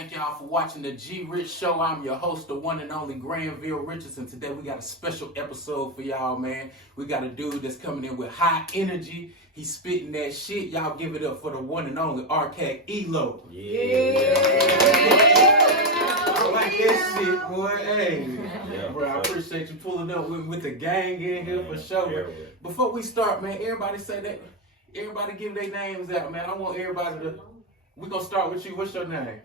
Thank y'all for watching the G Rich Show. I'm your host, the one and only Granville Richardson. Today we got a special episode for y'all, man. We got a dude that's coming in with high energy. He's spitting that shit. Y'all give it up for the one and only Arcad Elo. Yeah. I like that shit, boy. Hey, Yeah, bro, I appreciate you pulling up with the gang in here for sure. Before we start, man, everybody say that. Everybody give their names out, man. I want everybody to. We gonna start with you. What's your name?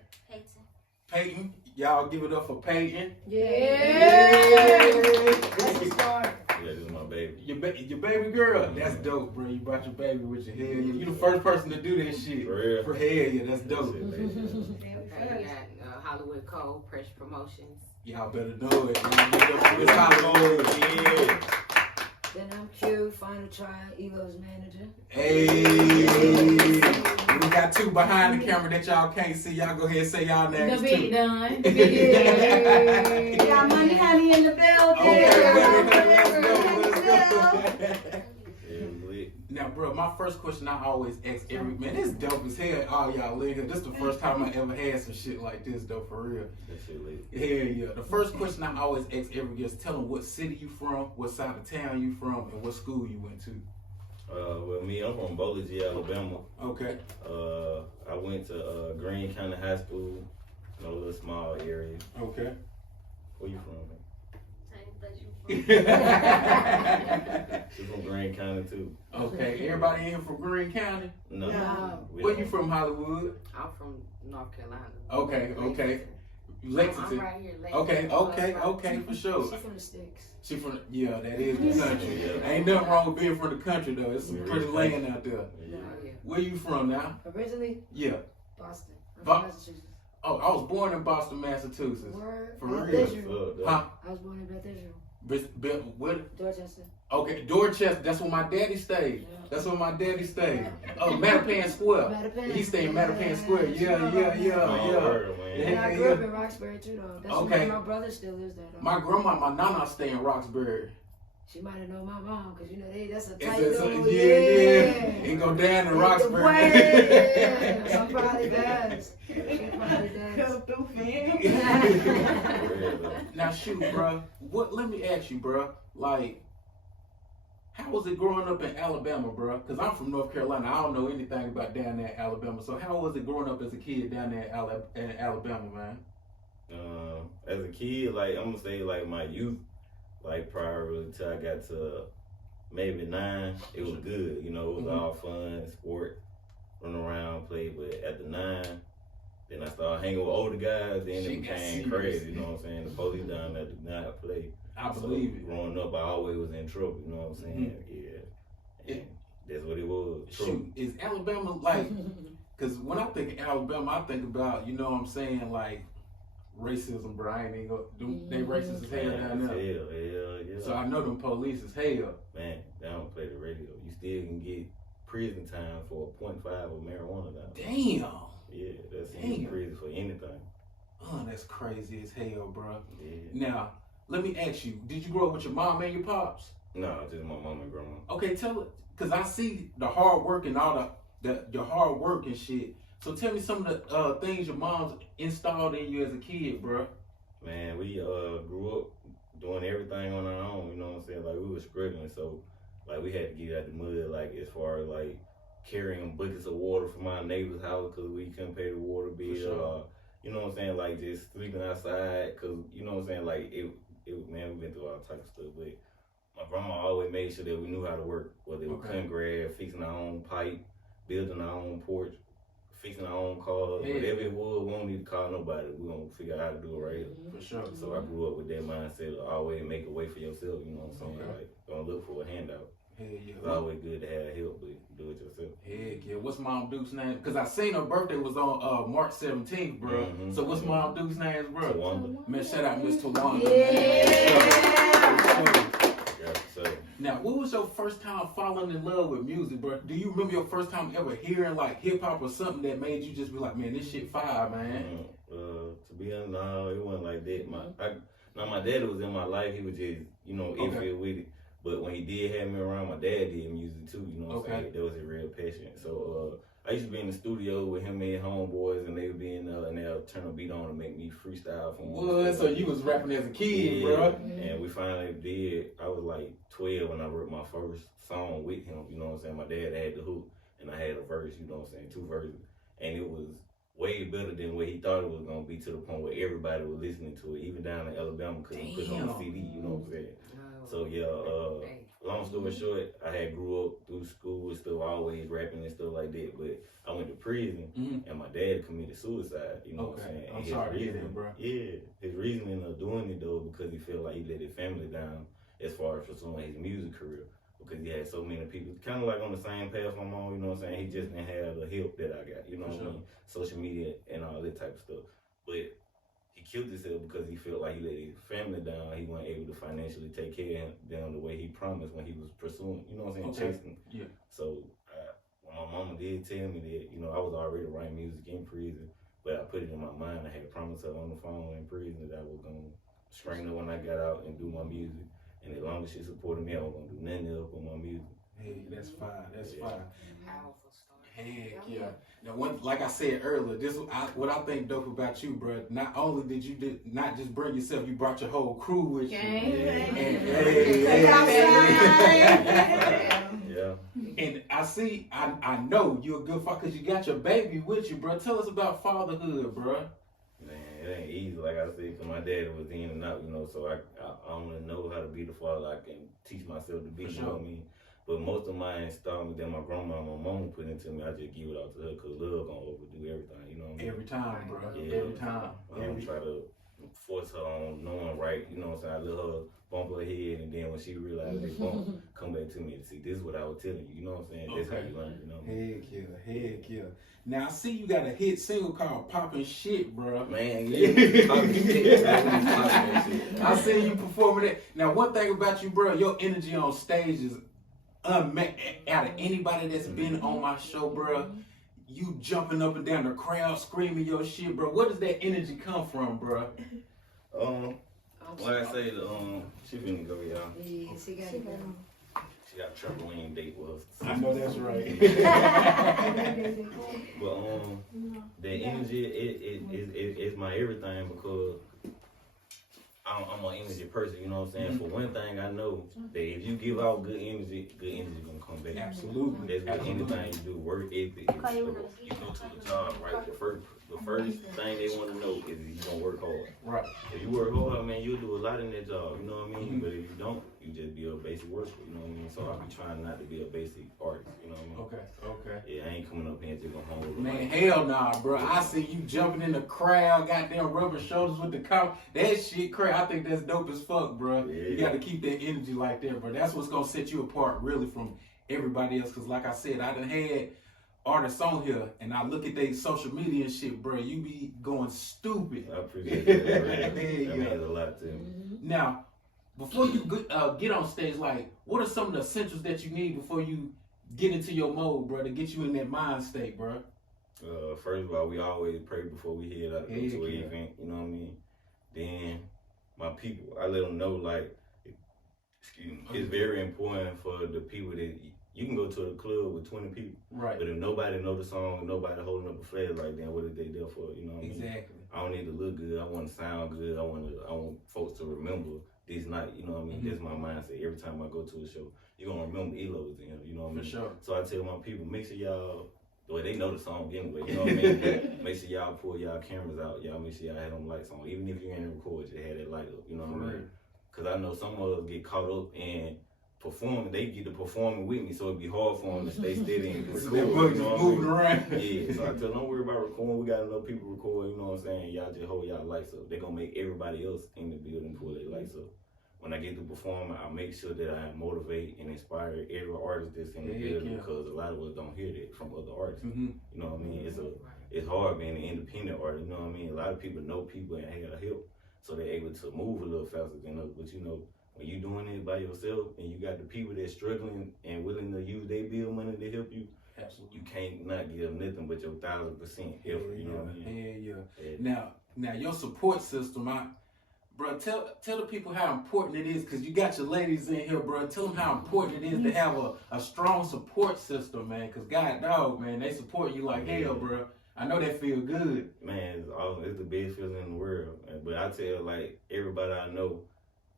Peyton. Y'all give it up for Peyton. Yeah. Let's start. Yeah, this is my baby. Your baby girl. That's dope, bro. You brought your baby with you. Hell yeah. You the first person to do that shit. For real? For hell yeah, that's dope. I got Hollywood Cole, Pressure Promotions. Y'all better know it, man. Give it up for this Hollywood. Yeah. Then I'm Q, Final Try, Elo's manager. Hey. We got two behind the camera that y'all can't see. Y'all go ahead and say y'all names The too. big done. We got Money Honey in the building. Okay, let's go. Yeah, lit. Now, bro, my first question I always ask every man, this dope as hell. All y'all live here. This the first time I ever had some shit like this, though, for real. That shit lit. Hell yeah. The first question I always ask every guest, tell them what city you from, what side of town you from, and what school you went to. Well, me, I'm from Bowling G, Alabama. Okay. I went to Greene County High School, in a little small area. Okay. Where you from, man? Okay. She from Greene County too. Everybody in from Greene County? No. No. We Where don't- you from, Hollywood? I'm from North Carolina. Okay. I'm Lexington. right here. Lexington. Okay, for sure. She's from the sticks. She from that is the country. Ain't nothing wrong with being from the country though. It's some pretty land out there. Yeah. Oh, yeah. Where you from now? Originally, Yeah. Boston. I'm Bo- from Massachusetts. Oh, I was born in Boston, Massachusetts. Word. For Beth real? Israel. Huh? I was born in Beth Israel. What? Dorchester. Okay, Dorchester. That's where my daddy stayed. Yeah. That's where my daddy stayed. Oh, Mattapan Square. Mattapan. He stayed in Mattapan Square. Yeah. Oh, word, man. And I grew up in Roxbury too, though. That's Okay. where my brother still lives there, though. My grandma, my nana, stay in Roxbury. She might have known my mom, because, you know, that's a It's tight a- little, yeah. It go down in Roxbury. Yeah. Some probably does. She probably does. Now shoot, bro. Let me ask you, bro. Like, how was it growing up in Alabama, bro? Because I'm from North Carolina. I don't know anything about down there in Alabama. So how was it growing up as a kid down there in Alabama, man? As a kid, like I'm gonna say, like my youth, like prior till I got to maybe 9, it was good. You know, it was all fun, sport, run around, play. But at the 9, then I started hanging with older guys. Then Shit it got became serious. crazy. You know what I'm saying? The police down there did not play. I So, believe it. Growing up, I always was in trouble. You know what I'm saying? Yeah. And that's what it was. Trouble. Shoot, is Alabama like? Because when I think of Alabama, I think about, you know what I'm saying, like racism, bro. I ain't even gonna. They racist as hell down there. Hell, yeah. So I know them police is hell. Man, they don't play the radio. You still can get prison time for 0.5 of marijuana now. Damn. Yeah, that's Damn. in prison for anything. Oh, that's crazy as hell, bro. Yeah. Now, let me ask you, did you grow up with your mom and your pops? No, just my mom and grandma. Okay, tell it, because I see the hard work and all the hard work and shit. So tell me some of the things your mom's installed in you as a kid, bro. Man, we grew up doing everything on our own, you know what I'm saying? Like, we were struggling, so, like, we had to get out the mud, like, as far as, like, carrying buckets of water from our neighbor's house because we couldn't pay the water bill. sure. You know what I'm saying? Like, just sleeping outside because, you know what I'm saying? Like, man, we've been through all types of stuff, but my grandma always made sure that we knew how to work, whether it was cutting grass, fixing our own pipe, building our own porch, fixing our own cars, Yeah. whatever it was, we don't need to call nobody. We're going to figure out how to do it right here. For sure. So I grew up with that mindset of always make a way for yourself, you know what I'm saying? Okay. Like, don't look for a handout. Hell yeah. It's always good to have help, but do it yourself. Heck yeah. What's Mom Duke's name? Because I seen her birthday was on March 17th, bro. Mhm. So what's Mom Duke's name, bro? Tawanda. Man, shout out Miss Tawanda. Yeah. Man. Yeah, so, Now, what was your first time falling in love with music, bro? Do you remember your first time ever hearing like hip hop or something that made you just be like, man, this shit fire, man? to be honest, no, it wasn't like that. My daddy was in my life. He was just, you know, Okay. iffy with it. But when he did have me around, my dad did music too, you know what I'm Okay. saying? That was his real passion. So I used to be in the studio with him and his homeboys, and they would be in there, and they'll turn a beat on and make me freestyle from What? So you was rapping as a kid, bro? And we finally did. I was like 12 when I wrote my first song with him. You know what I'm saying? My dad had the hook, and I had a verse. You know what I'm saying? 2 verses, and it was way better than what he thought it was gonna be, to the point where everybody was listening to it, even down in Alabama, because he put it on the CD. You know what I'm saying? So yeah. Long story short, I had grew up through school and stuff, always rapping and stuff like that. But I went to prison, and my dad committed suicide. You know what I'm saying? I'm sorry to hear that, bro. Yeah, his reasoning of doing it though, because he felt like he let his family down as far as pursuing his music career, because he had so many people kind of like on the same path I'm on. You know what I'm saying? He just didn't have the help that I got. You know what I mean? Social media and all that type of stuff. But he killed himself because he felt like he let his family down. He wasn't able to financially take care of them the way he promised when he was pursuing, you know what I'm saying, chasing. Yeah. So when my mama did tell me that, you know, I was already writing music in prison, but I put it in my mind. I had promised her on the phone in prison that I was going to string her when I got out and do my music. And as long as she supported me, I was going to do nothing else with my music. Hey, that's fine. That's fine. Powerful story. Heck yeah. Now, like I said earlier, what I think dope about you, bro. Not only did you not just bring yourself, you brought your whole crew with you. Yeah. And I know you're a good father because you got your baby with you, bro. Tell us about fatherhood, bro. Man, it ain't easy, like I said, because my dad was in and out, you know, so I only know how to be the father I can teach myself to be, you know what I mean? But most of my installment that my grandma and my mom put into me, I just give it out to her, because love gonna overdo everything, you know what I mean? Every time, bro. Yeah. Every time. I don't try to force her on knowing right, you know what I'm saying? I let her bump her head, and then when she realized it bump, come back to me and see, this is what I was telling you, you know what I'm saying? That's how you learn, you know? Heck yeah. Now, I see you got a hit single called Poppin' Shit, bro. Man, yeah. I see you performing it. Now, one thing about you, bro, your energy on stage is unmatched. Out of anybody that's been on my show, bro, you jumping up and down the crowd, screaming your shit, bro. Where does that energy come from, bro? Like I say, she finna go, y'all. Yeah, she got to go. She got a trampoline date with us. I know that's right. But the energy, it's my everything, because I'm an energy person, you know what I'm saying? For one thing, I know that if you give out good energy gonna come back. Absolutely. That's what anything you do, work ethic. You go to the job, right? The first thing they want to know is if you gonna work hard. Right. If you work hard, man, you'll do a lot in that job, you know what I mean? But if you don't, you just be a basic worker, you know what I mean? So I be trying not to be a basic artist, you know what I mean? Okay. Yeah, I ain't coming up here just gonna hold. Man, hell nah, bro. I see you jumping in the crowd, goddamn rubbing shoulders with the cop. That shit crazy. I think that's dope as fuck, bro. Yeah. You got to keep that energy like that, bro. That's what's gonna set you apart, really, from everybody else. Cause like I said, I done had artists on here, and I look at their social media and shit, bro. You be going stupid. I appreciate that. There you That go. means a lot to me. Now, before you get on stage, like, what are some of the essentials that you need before you get into your mode, bro, to get you in that mind state, bro? First of all, we always pray before we head out to an Yeah. event, you know what I mean? Then my people, I let them know, like, excuse me, it's very important for the people that you can go to a club with 20 people, Right. but if nobody know the song, nobody holding up a flag like that, what are they there for? You know what I mean? Exactly. I don't need to look good. I want to sound good. I want folks to remember this night. You know what I mean? That's my mindset. Every time I go to a show, you're gonna remember Elo's in here. You know what I mean? For sure. So I tell my people, make sure y'all. Well, they know the song anyway. You know what I mean? But make sure y'all pull y'all cameras out. Y'all make sure y'all have them lights on. Even if you ain't record, you have that light up. You know what I mean? Because I know some of us get caught up in performing. They get to performing with me, so it'd be hard for them to stay steady and record. That bug just moving around. Yeah, so I tell them, don't worry about recording. We got enough people record, you know what I'm saying? Y'all just hold y'all lights up. They're going to make everybody else in the building pull their lights up. When I get to performing, I make sure that I motivate and inspire every artist that's in the building, because a lot of us don't hear that from other artists. You know what I mean? It's hard being an independent artist, you know what I mean? A lot of people know people and ain't got help, so they're able to move a little faster than us. But you know, when you're doing it by yourself and you got the people that's struggling and willing to use their bill money to help you, Absolutely. you can't not give nothing but your 1,000% effort. You know what I mean? Yeah. Now your support system, bro, tell the people how important it is, because you got your ladies in here, bro. Tell them how important it is to have a strong support system, man. Because God dog, man, they support you like hell, bro. I know that feel good. Man, it's the best feeling in the world. But I tell like everybody I know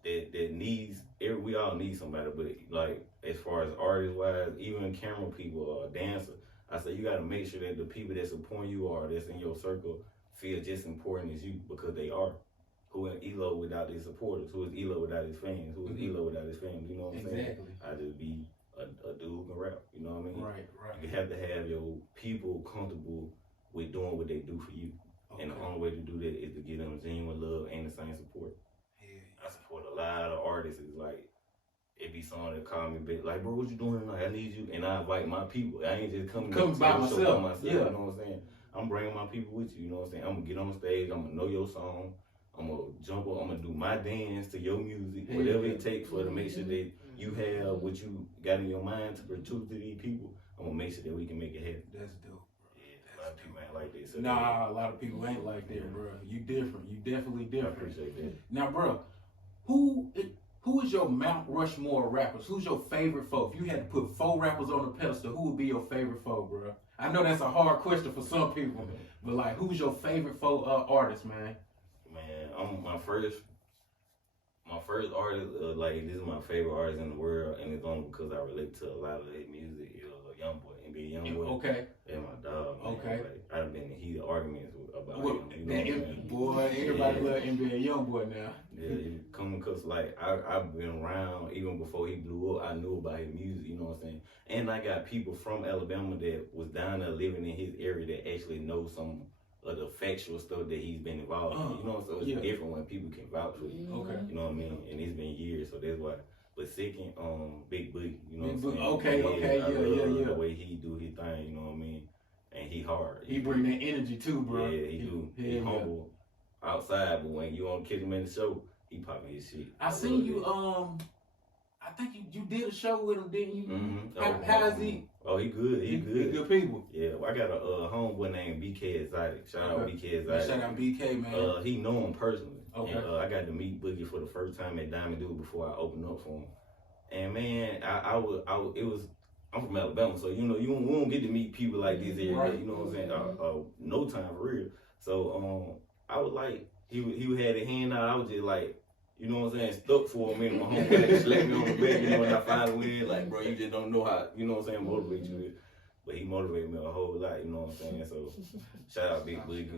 that needs we all need somebody, but like as far as artist wise, even camera people or dancer, I say you gotta make sure that the people that support you or that's in your circle feel just important as you, because they are. Who is ELO without his supporters? Who is ELO without his fans? Who is ELO without his family? You know what I'm saying? Exactly. I just be a dude who can rap. You know what I mean? Right. You have to have your people comfortable with doing what they do for you. Okay. And the only way to do that is to give them genuine love and the same support. Yeah. I support a lot of artists. It's like, it be someone that call me back, like, bro, what you doing tonight? I need you. And I invite my people. I ain't just coming Come to by the show myself. by myself. Yeah. You know what I'm saying? I'm bringing my people with you. You know what I'm saying? I'm going to get on stage. I'm going to know your song. I'm going to jump up. I'm going to do my dance to your music. Yeah. Whatever it takes for to make sure that you have what you got in your mind to produce to these people. I'm going to make sure that we can make it happen. That's dope. Yeah, a lot of people ain't like this. So Nah, a lot of people ain't like that, bro. You different. You definitely I different. appreciate that. Now, bro, who is your Mount Rushmore rappers? Who's your favorite foe? If you had to put 4 rappers on the pedestal, who would be your favorite foe, bro? I know that's a hard question for some people, but like, who's your favorite foe artist, man? Man, I'm my first artist. Like, this is my favorite artist in the world, and it's only because I relate to a lot of their music. YoungBoy, NBA YoungBoy. Okay. And my dog. Man. Okay. Like, I've been in heated arguments about Well, him. You know what I'm saying? boy, everybody love NBA YoungBoy now. Yeah, he coming because like I've been around even before he blew up. I knew about his music, you know what I'm saying? And I got people from Alabama that was down there living in his area that actually know some of the factual stuff that he's been involved in. You know, so it's different when people can vouch for you. Okay. You know what I mean? And it's been years, so that's why. But second, Big Boogie, you know Big what I'm Boogie, saying? okay, I love yeah. the way he do his thing, you know what I mean? And he hard. He bring that energy too, bro. Yeah, he do. He humble outside, but when you on catch him in the show, he popping his shit. I seen you. I think you did a show with him, didn't you? Mm-hmm. How is he? Oh, he good. He good. He good people. Yeah, well, I got a homeboy named BK Exotic. Shout out BK Exotic. Shout out BK, man. He know him personally. Okay. And, I got to meet Boogie for the first time at Diamond Dude before I opened up for him. And man, I'm from Alabama, so you know we don't get to meet people like this every day. You know what I'm saying? No time for real. So I was like, he had a hand out. I was just like, you know what I'm saying, stuck for a minute. My homeboy slapped me on the back, you know, and I finally went like, bro, you just don't know how, you know what I'm saying, motivate you. But he motivated me a whole lot, you know what I'm saying. So shout out Big Boogie.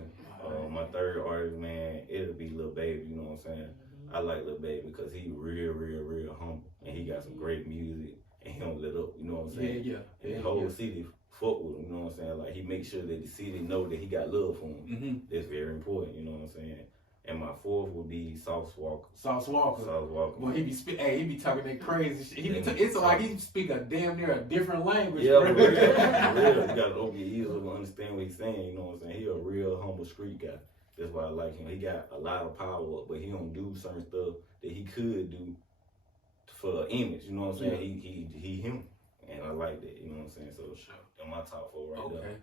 My third artist, man, it'll be Lil Baby, you know what I'm saying. I like Lil Baby because he real humble, and he got some great music, and he don't let up, you know what I'm saying? Yeah. And the whole city fuck with him, you know what I'm saying? Like, he makes sure that the city know that he got love for him. Mm-hmm. That's very important, you know what I'm saying? And my fourth would be Sauce Walker. Sauce Walker. Well, he be talking that crazy shit. It's like he speak a damn near a different language. Yeah, bro. for real. You gotta open your ears up and understand what he's saying, you know what I'm saying? He a real humble street guy. That's why I like him. He got a lot of power, but he don't do certain stuff that he could do for image, you know what I'm saying? Yeah. He him. And I like that, you know what I'm saying? So in my top 4 right there. Okay.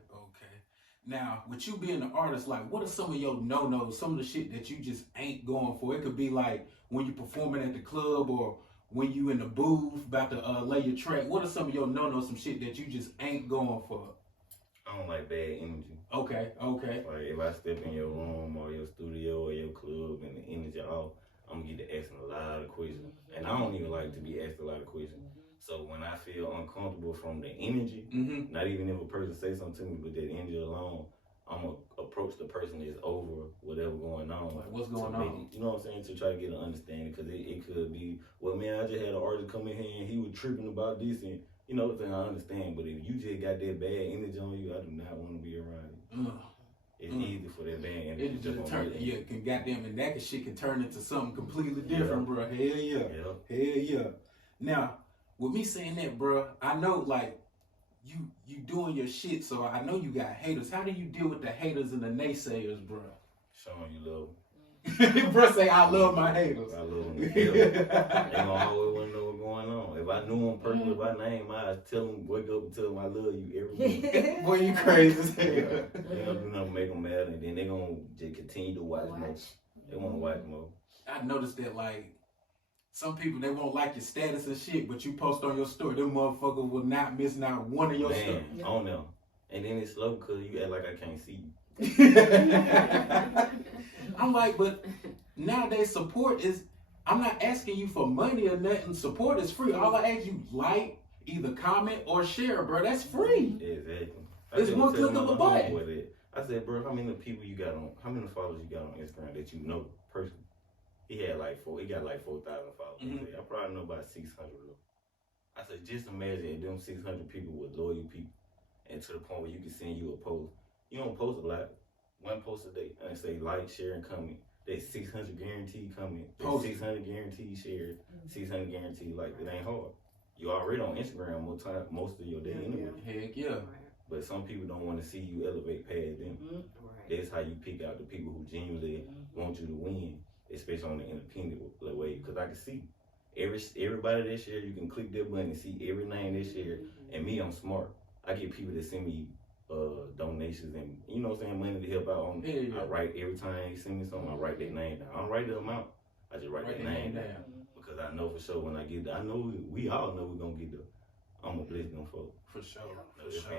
Now, with you being an artist, like, what are some of your no-nos, some of the shit that you just ain't going for? It could be like when you performing at the club or when you in the booth about to lay your track. What are some of your no-nos, some shit that you just ain't going for? I don't like bad energy. Okay. Like, if I step in your room or your studio or your club and the energy off, I'm gonna get to asking a lot of questions. And I don't even like to be asked a lot of questions. So when I feel uncomfortable from the energy, not even if a person says something to me, but that energy alone, I'm gonna approach the person that's over whatever going on. Like, what's going on? You know what I'm saying? To try to get an understanding, because it could be, well, man, I just had an artist come in here and he was tripping about this, and you know, then I understand. But if you just got that bad energy on you, I do not want to be around you. It's easy for that bad energy. It just turn, can goddamn, and that shit can turn into something completely different, bro. Hell yeah. Now, with me saying that, bro, I know like you doing your shit, so I know you got haters. How do you deal with the haters and the naysayers, bro? Showing you love. Bro say I love my haters. I love them. They gonna always want to know what's going on. If I knew them personally by name, I'd tell them, wake up and tell them I love you every day. Boy, you crazy as hell. They gonna do nothing to make them mad, and then they gonna just continue to watch more. They wanna watch more. I noticed that like some people, they won't like your status and shit, but you post on your story, them motherfuckers will not miss not one of your stories. On them. And then it's slow because you act like I can't see you. I'm like, but nowadays support is, I'm not asking you for money or nothing. Support is free. All I ask you, like, either comment or share, bro. That's free. Exactly. It's one click of a button. I said, bro, how many followers you got on Instagram that you know personally? He got like 4,000 followers. Mm-hmm. I said, I probably know about 600 of them. I said, just imagine if them 600 people were loyal people, and to the point where you can send you a post. You don't post a lot, one post a day, and say like, share, and comment. That's 600 guaranteed comment. That's 600 guaranteed share. 600 guaranteed like. It ain't hard. You already on Instagram most of your day anyway. Heck yeah. But some people don't want to see you elevate past them. That's how you pick out the people who genuinely want you to win, especially on the independent way. Because I can see everybody that share, you can click that button and see every name that share. And me, I'm smart. I get people that send me donations and, you know what I'm saying, money to help out. I write every time they send me something, I write their name down. I don't write the amount. I just write their name down. Because I know for sure when I get there, I know we all know we're going to get there. I'm going to bless them folks. For sure.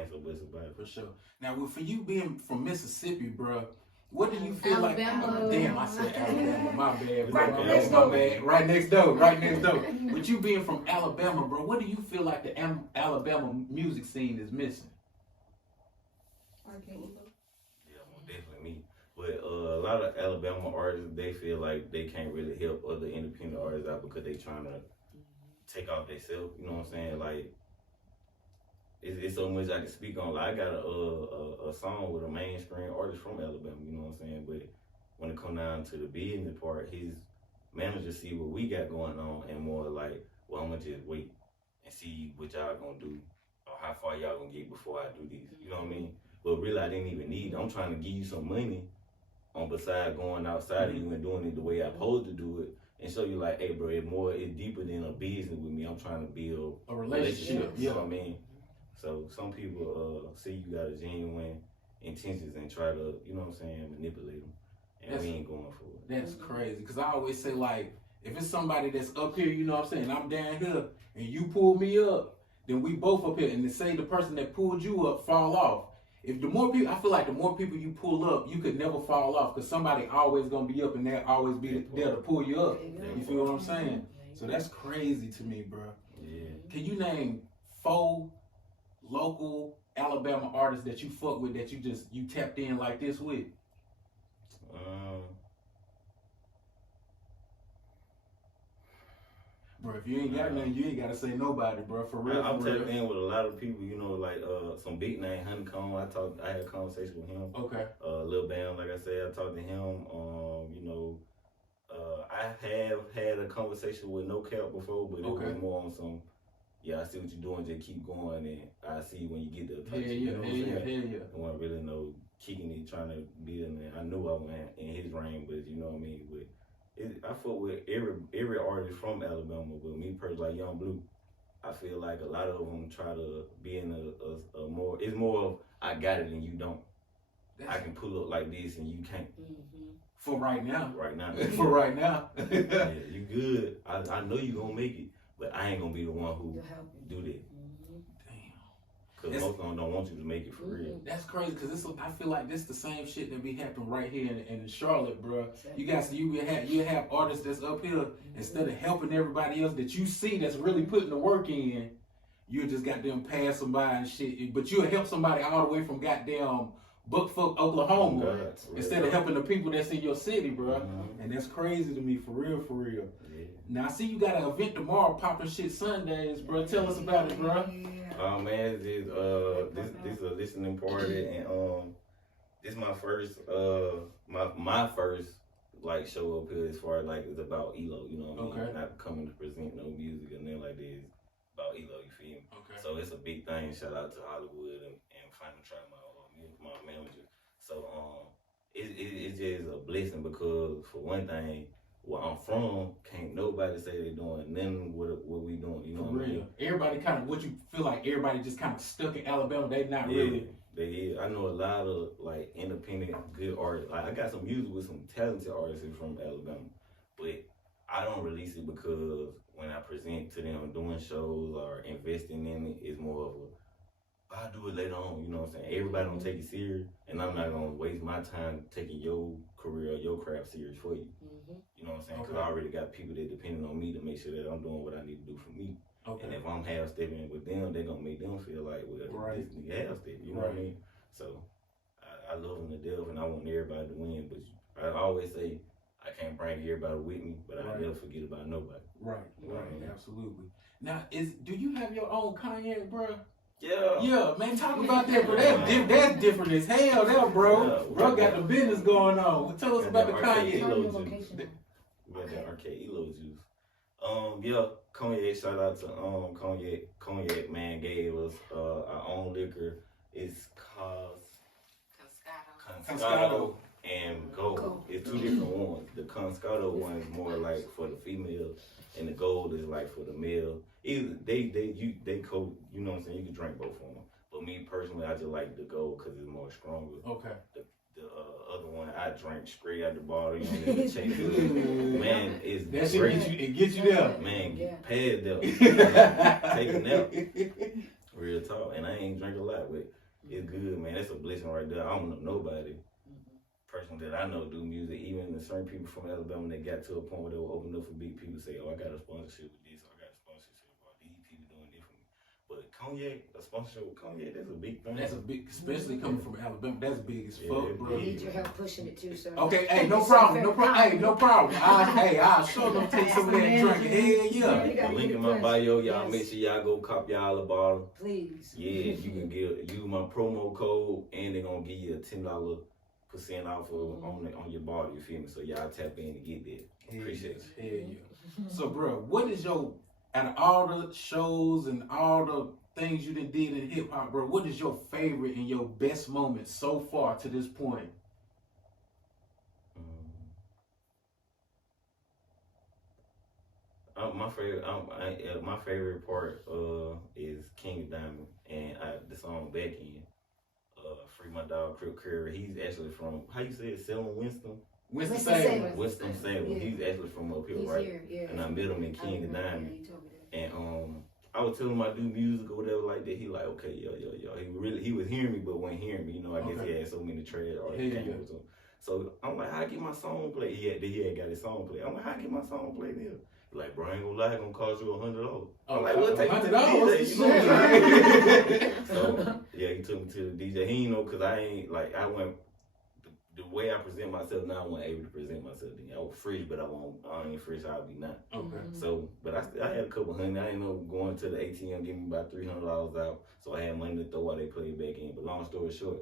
So blessed about it. For sure. Now, for you being from Mississippi, bro, what do you feel Alabama. like? Damn, I said Alabama. My bad, bro. Right next My door. bad. Right next door. Right next door. With you being from Alabama, bro, what do you feel like the Alabama music scene is missing? Yeah, most definitely me. But a lot of Alabama artists, they feel like they can't really help other independent artists out because they trying to take off themselves. You know what I'm saying? Like, it's so much I can speak on. Like, I got a song with a mainstream artist from Alabama. You know what I'm saying? But when it come down to the business part, his manager see what we got going on and more like, well, I'm gonna just wait and see what y'all gonna do or how far y'all gonna get before I do this. You know what I mean? But really, I didn't even need it. I'm trying to give you some money on beside going outside of you and doing it the way I'm supposed to do it and show you like, hey, bro, it's deeper than a business with me. I'm trying to build A relationship. You know what I mean? So some people see you got a genuine intentions and try to, you know what I'm saying, manipulate them. And we ain't going for it. That's crazy. Because I always say, like, if it's somebody that's up here, you know what I'm saying, I'm down here, and you pull me up, then we both up here. And to say the person that pulled you up fall off. If the more people, I feel like the more people you pull up, you could never fall off. Because somebody always going to be up and they'll always be there to pull you up. You feel what I'm saying? So that's crazy to me, bro. Yeah. Can you name 4 local Alabama artists that you fuck with that you tapped in like this with? Bro, if you ain't got nothing, you ain't gotta say nobody, bro. For real, I'm for real. tapped in with a lot of people, you know, like some big name Honeycomb. I had a conversation with him. Okay. Lil Bam, like I said, I talked to him. You know, I have had a conversation with No Cap before, but it was more on some. Yeah, I see what you're doing. Just keep going, and I see when you get the touch. You know what I'm saying? I want really know kicking it, trying to be in there. I knew I went in his reign, but you know what I mean. But I fuck with every artist from Alabama. But me personally, like Young Blue, I feel like a lot of them try to be in a more. It's more of I got it and you don't. I can pull up like this and you can't. For right now. Right now. For right now. Yeah, you good. I know you gonna make it, but I ain't gonna be the one who do that. Because most of them don't want you to make it for real. That's crazy, because I feel like this the same shit that be happening right here in Charlotte, bro. You guys, you have artists that's up here, instead of helping everybody else that you see that's really putting the work in, you just goddamn pass them by and shit. But you'll help somebody all the way from goddamn Buckfuck, Oklahoma, instead of helping the people that's in your city, bro. And that's crazy to me, for real, for real. Yeah. Now, I see you got an event tomorrow, Poppin' Shit Sundays, bro. Tell us about it, bro. Oh man, this is a listening party, and this my first my first like show up here as far as like it's about ELO, you know what I mean? Not coming to present no music and then like this about ELO, you feel me? Okay. So it's a big thing. Shout out to Hollywood and Final Try, my manager. So it's just a blessing because for one thing, where I'm from, can't nobody say they're doing nothing what we doing. You know what I mean? Everybody kind of, what you feel like everybody just kind of stuck in Alabama. They not really. They is. I know a lot of like independent good artists. Like I got some music with some talented artists from Alabama, but I don't release it because when I present to them doing shows or investing in it, it's more of a I'll do it later on, you know what I'm saying? Everybody don't take it serious, and I'm not gonna waste my time taking your career or your craft serious for you. You know what I'm saying? Because I already got people that depending on me to make sure that I'm doing what I need to do for me. And if I'm half stepping with them, they're gonna make them feel like, well, this nigga half step, you know what I mean? So I love them to death, and I want everybody to win. But I always say I can't bring everybody with me, but I never forget about nobody. Right, absolutely. Now, do you have your own cognac, bro? Yeah. Yeah, man, talk about that, bro. That's different as hell, that, bro. Yeah, bro got the business going on. Tell us about the cognac. We got that Arcade Elo juice. Cognac. Shout out to Cognac. Cognac man gave us our own liquor. It's Conscato and Gold. It's two different ones. The Conscato one is more like for the female, and the Gold is like for the male. Either they coat, you know what I'm saying? You can drink both of them. But me personally, I just like the Gold because it's more stronger. Okay. The other one I drank straight out the bottle. You know, man, it's that great. Shit get you there. Man, pad there. Take a nap. Real talk. And I ain't drink a lot, but it's good, man. That's a blessing right there. I don't know nobody person that I know do music. Even the certain people from Alabama that got to a point where they were open up for big people say, oh, I got a sponsorship with this, or I got a sponsorship with these people doing different. But Cognac, a sponsorship with Cognac, that's a big thing. That's a big, especially coming from Alabama. That's big as fuck, bro. I need your help pushing it too, sir. Okay, hey, no problem. Hey, no problem. I'll show them take some of that drinking. Hell yeah. The link in my bio, y'all make sure y'all go cop y'all a bottle. Please. Yeah, you can use my promo code, and they're gonna give you a $10% off on your bottle. You feel me? So y'all tap in to get that. Appreciate it. Hell yeah. So, bro, what is your, out of all the shows and all the things you done did in hip hop, bro, what is your favorite and your best moment so far to this point? My favorite part is King Diamond and the song Backhand. Free My Dog Crip Curry. He's actually from, how you say it, Salem, Winston? Winston-Salem. Winston-Salem. Yeah. He's actually from up here, right? Here, yeah. And I met him in King of Diamond. And I would tell him I do music or whatever like that. He like, okay, yo. He was hearing me, but wasn't hearing me. You know, I guess he had so many trade artists. So I'm like, how I get my song played? He had got his song played. I'm like, how I get my song played here? Like, bro, I ain't gonna lie, it's gonna cost you $100. I'm like, well, take me to the DJ, you know what I'm saying? So, yeah, he took me to the DJ. He ain't know, cause I went, the way I present myself now, I wasn't able to present myself then. I was fresh, but I ain't fresh how I be now. Okay. So, but I had a couple hundred. I didn't know going to the ATM, giving me about $300 out. So I had money to throw while they played back in. But long story short,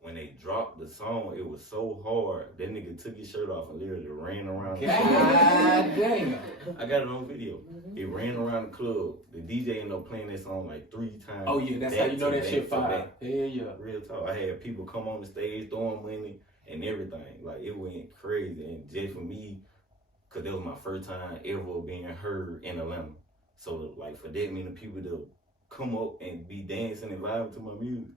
when they dropped the song, it was so hard. That nigga took his shirt off and literally ran around the club. God damn. I got it on video. He ran around the club. The DJ ended up playing that song like 3 times. Oh yeah, that's how you know that shit fire. Yeah. Real talk. I had people come on the stage throwing money and everything. Like, it went crazy. And just for me, because that was my first time ever being heard in Atlanta. So, like, for that many people to come up and be dancing and vibing to my music,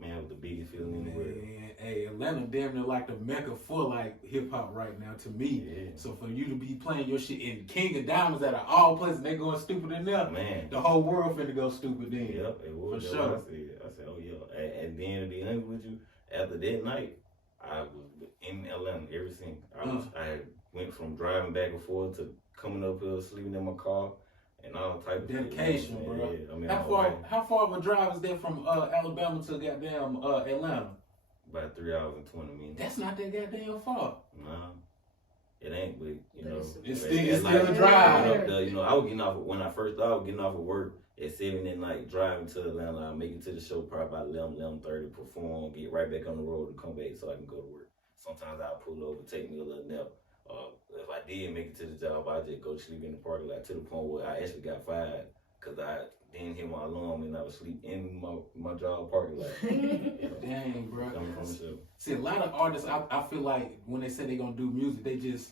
man, it was the biggest feeling in the world. Hey, Atlanta damn near like the mecca for like hip hop right now to me. Yeah. So for you to be playing your shit in King of Diamonds out of all places, they going stupid enough. Man, the whole world finna go stupid then. Yep, it was. For sure. I said, oh yeah. And then to be honest with you, after that night, I was in Atlanta ever since. I went from driving back and forth to coming up here, sleeping in my car. And all type of dedication, shit, bro. Yeah. I mean, how far of a drive is that from Alabama to goddamn Atlanta? About 3 hours and 20 minutes. That's not that goddamn far. Nah, it ain't. But you know, it's still a drive. Up there, you know, I was getting off when I first started. I was getting off of work at 7 at night, driving to Atlanta. I make it to the show probably about 11:30, perform, get right back on the road and come back so I can go to work. Sometimes I'll pull over, take me a little nap. If I did make it to the job, I'd just go sleep in the parking lot to the point where I actually got fired because I didn't hear my alarm and I was asleep in my job parking lot. Dang, bro. Coming from the show. See, a lot of artists, I feel like when they say they're going to do music, they just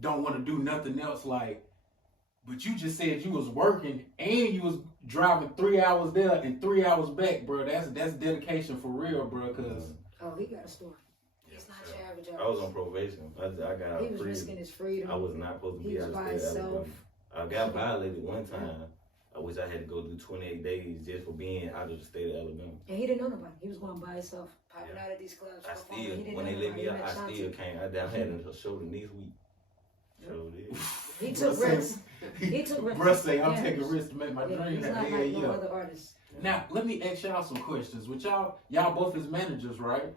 don't want to do nothing else. Like, but you just said you was working and you was driving 3 hours there and 3 hours back, bro. That's dedication for real, bro. Cause oh, he got a story. It's not your average artist. I was on probation. I got He was risking his freedom. I was not supposed to he be out of state. I got violated one time, I wish I had to go do 28 days just for being out of the state of Alabama. And he didn't know nobody. He was going by himself, popping out of these clubs. I performing. still, He didn't when know they let nobody. me out, He I met still Shanti. came. I had a show the next week. Showed it. He took risks. He took risks. Bruh say, I'm Yeah. taking risks to make my Yeah, dream he's happen. not Yeah, like no yeah. other artist. Now, let me ask y'all some questions. With y'all both as managers, right?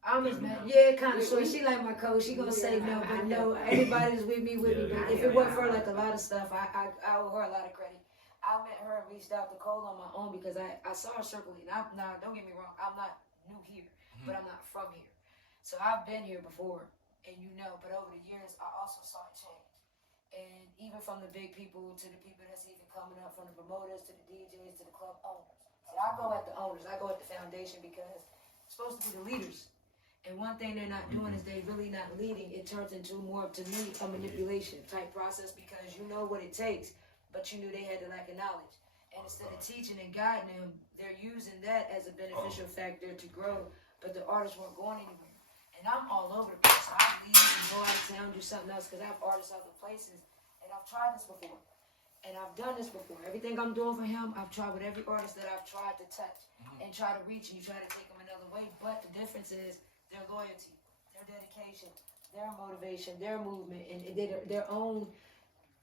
I'm his man. Yeah, kind of. So she like my coach. She gonna say no, but no. Everybody's with me. But if it wasn't for like a lot of stuff, I owe her a lot of credit. I met her and reached out to Cole on my own because I saw her circling. Now, don't get me wrong. I'm not new here, but I'm not from here. So I've been here before, and you know. But over the years, I also saw it change. And even from the big people to the people that's even coming up, from the promoters to the DJs to the club owners. See, I go at the owners. I go at the foundation because it's supposed to be the leaders. And one thing they're not doing is they really not leading. It turns into more, to me, a manipulation type process because you know what it takes, but you knew they had the lack of knowledge. And instead of teaching and guiding them, they're using that as a beneficial factor to grow, but the artists weren't going anywhere. And I'm all over the place. So I leave and go out of town, do something else, because I have artists other places, and I've tried this before. And I've done this before. Everything I'm doing for him, I've tried with every artist that I've tried to touch and try to reach, and you try to take them another way. But the difference is their loyalty, their dedication, their motivation, their movement, and their own,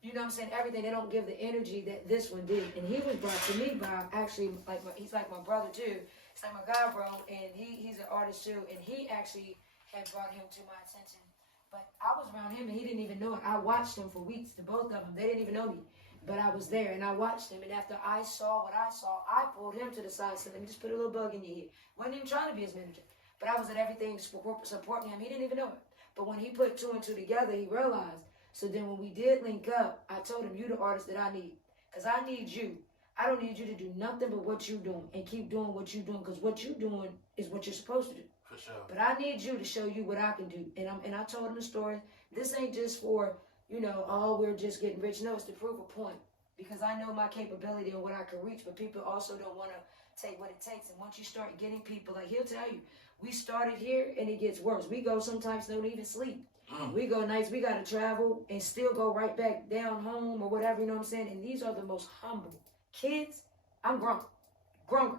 you know what I'm saying, everything. They don't give the energy that this one did. And he was brought to me by actually, he's like my brother too. He's like my guy, bro, and he's an artist too. And he actually had brought him to my attention. But I was around him and he didn't even know it. I watched him for weeks, the both of them. They didn't even know me. But I was there and I watched him. And after I saw what I saw, I pulled him to the side and said, let me just put a little bug in your head. Wasn't even trying to be his manager. But I was at everything supporting him. He didn't even know it. But when he put two and two together, he realized. So then when we did link up, I told him, you the artist that I need. Because I need you. I don't need you to do nothing but what you're doing. And keep doing what you're doing. Because what you're doing is what you're supposed to do. For sure. But I need you to show you what I can do. And I told him the story. This ain't just for, you know, oh, we're just getting rich. No, it's to prove a point. Because I know my capability and what I can reach. But people also don't want to take what it takes. And once you start getting people, like he'll tell you, we started here and it gets worse. We go sometimes don't even sleep. We go nights, we got to travel and still go right back down home or whatever, you know what I'm saying? And these are the most humble. Kids, I'm grown girl.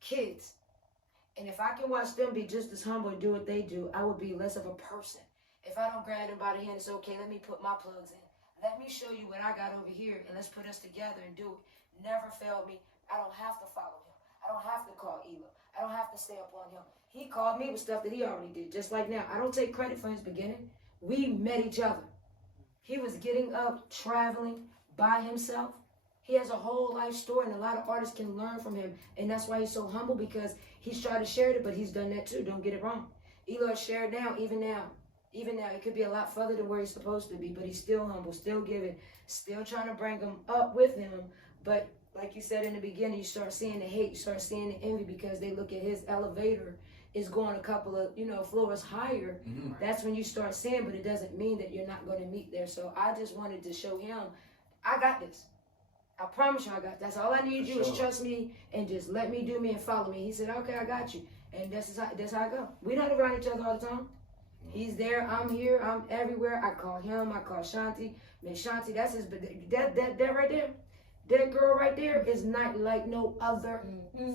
Kids. And if I can watch them be just as humble and do what they do, I would be less of a person. If I don't grab them by the hand and say, okay, let me put my plugs in. Let me show you what I got over here and let's put us together and do it. Never failed me. I don't have to follow him. I don't have to call Elo. I don't have to stay up on him. He called me with stuff that he already did, just like now. I don't take credit for his beginning. We met each other. He was getting up, traveling by himself. He has a whole life story, and a lot of artists can learn from him. And that's why he's so humble, because he's tried to share it, but he's done that too. Don't get it wrong. Elo has shared now, even now. It could be a lot further than where he's supposed to be, but he's still humble, still giving, still trying to bring them up with him. But like you said in the beginning, you start seeing the hate, you start seeing the envy because they look at his elevator is going a couple of, floors higher. That's when you start seeing, but it doesn't mean that you're not going to meet there. So I just wanted to show him, I got this. I promise you I got this. That's all I need you is trust me and just let me do me and follow me. He said, okay, I got you. And that's how I go. We're not around each other all the time. He's there, I'm here, I'm everywhere. I call him, I call Shanti. Man, Shanti, that's his, that right there. That girl right there is not like no other